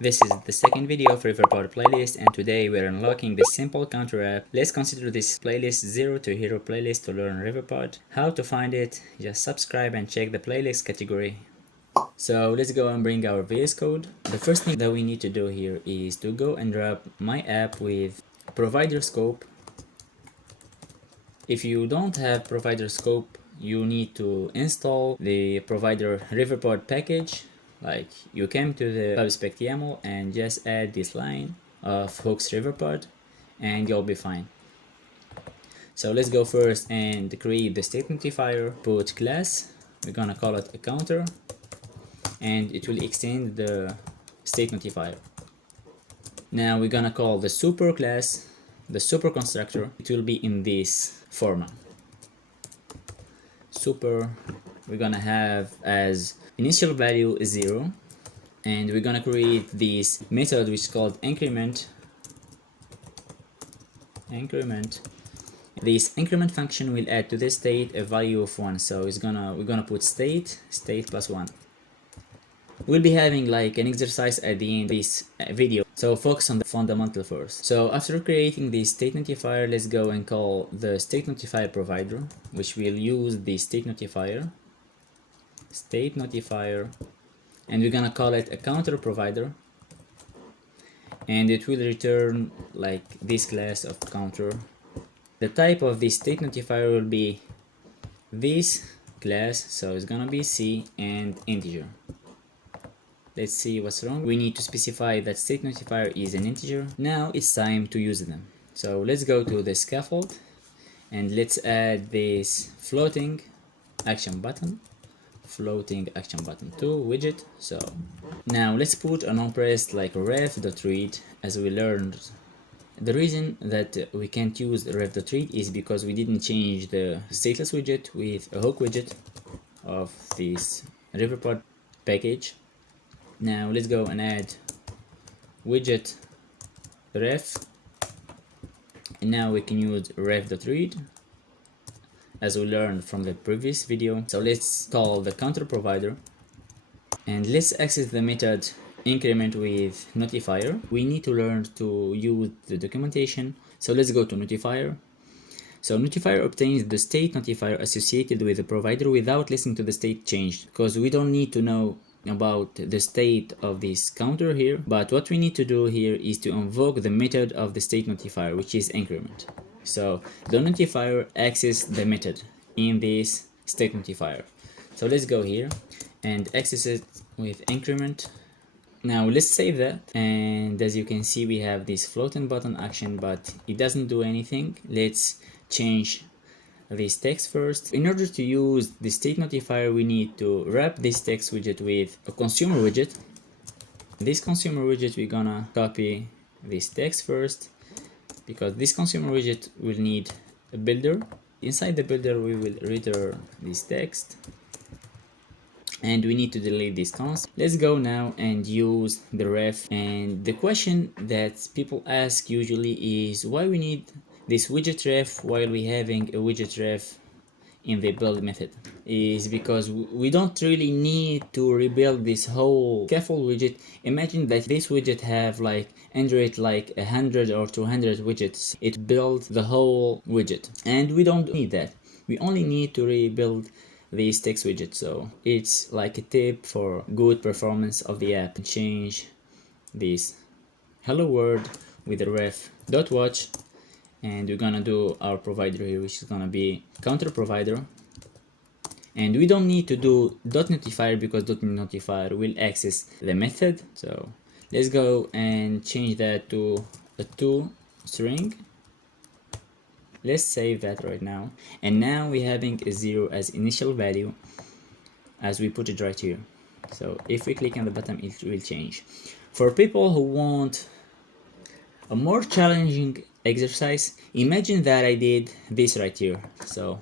This is the second video of Riverpod playlist, and today we're unlocking this simple counter app. Let's consider this playlist 0 to hero playlist to learn Riverpod. How to find it? Just subscribe and check the playlist category. So let's go and bring our VS Code. The first thing that we need to do here is to go and grab my app with provider scope. If you don't have provider scope, you need to install the provider Riverpod package. Like, you came to the pubspec YAML and just add this line of hooks Riverpod and you'll be fine. So let's go first and create the state notifier, put class, we're gonna call it a counter, and it will extend the state notifier. Now we're gonna call the super class, the super constructor. It will be in this format. Super, we're gonna have as initial value is 0, and we're gonna create this method which is called increment. This increment function will add to the state a value of 1, so we're gonna put state plus 1. We'll be having like an exercise at the end of this video, so focus on the fundamental first. So after creating the state notifier, let's go and call the state notifier provider, which will use the state notifier, and we're gonna call it a counter provider, and it will return like this class of counter. The type of the state notifier will be this class, so it's gonna be C and integer. Let's see what's wrong. We need to specify that state notifier is an integer. Now it's time to use them. So let's go to the scaffold and let's add this floating action button to widget. So now let's put an onPressed like ref.read. As we learned, the reason that we can't use ref.read is because we didn't change the stateless widget with a hook widget of this Riverpod package. Now let's go and add widget ref, and now we can use ref.read as we learned from the previous video. So let's call the counter provider and let's access the method increment with notifier. We need to learn to use the documentation, so let's go to notifier. So notifier obtains the state notifier associated with the provider without listening to the state change, because we don't need to know about the state of this counter here, but what we need to do here is to invoke the method of the state notifier, which is increment. So the notifier access the method in this state notifier. So let's go here and access it with increment. Now let's save that, and as you can see we have this floating button action, but it doesn't do anything. Let's change this text first. In order to use the state notifier, we need to wrap this text widget with a consumer widget. This consumer widget, we're gonna copy this text first, because this consumer widget will need a builder. Inside the builder we will return this text, and we need to delete this const. Let's go now and use the ref. And the question that people ask usually is why we need this widget ref while we having a widget ref in the build method. Is because we don't really need to rebuild this whole scaffold widget. Imagine that this widget have like Android like 100 or 200 widgets. It builds the whole widget, and we don't need that. We only need to rebuild this text widget. So it's like a tip for good performance of the app. Change this hello world with the ref.watch, and we're gonna do our provider here, which is gonna be counter provider, and we don't need to do .notifier because .notifier will access the method. So let's go and change that to a toString. Let's save that right now, and now we're having a 0 as initial value as we put it right here. So if we click on the button, it will change. For people who want a more challenging exercise, imagine that I did this right here. So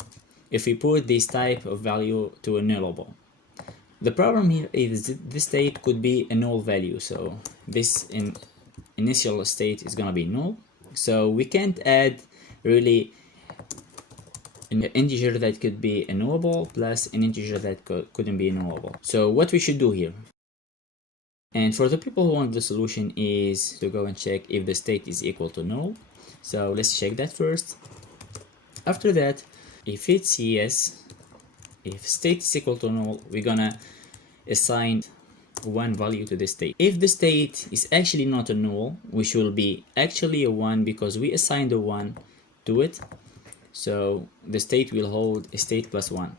if we put this type of value to a nullable, the problem here is that this state could be a null value, so this initial state is gonna be null, so we can't add really an integer that could be a nullable plus an integer that couldn't be a nullable. So what we should do here, And for the people who want, the solution is to go and check if the state is equal to null. So let's check that first. After that, if it's yes, if state is equal to null, we're gonna assign one value to the state. If the state is actually not a null, which will be actually a one because we assigned a one to it. So the state will hold a state plus one.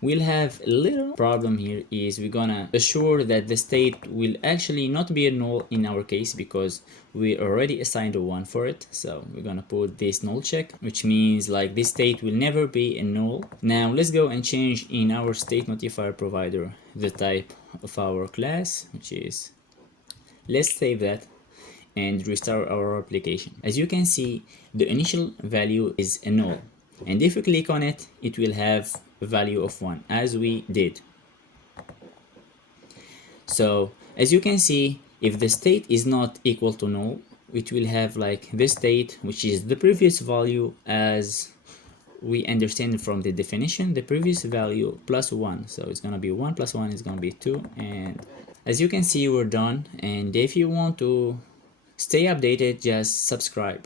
We'll have a little problem here is we're gonna assure that the state will actually not be a null in our case because we already assigned a one for it. So we're gonna put this null check, which means like this state will never be a null. Now let's go and change in our state notifier provider the type of our class, which is, let's save that and restart our application. As you can see, the initial value is a null, and if we click on it, it will have a value of 1 as we did. So as you can see, if the state is not equal to null, it will have like this state, which is the previous value as we understand from the definition, the previous value plus 1. So it's gonna be 1 plus 1 is gonna be 2. And as you can see, we're done. And if you want to stay updated, just subscribe.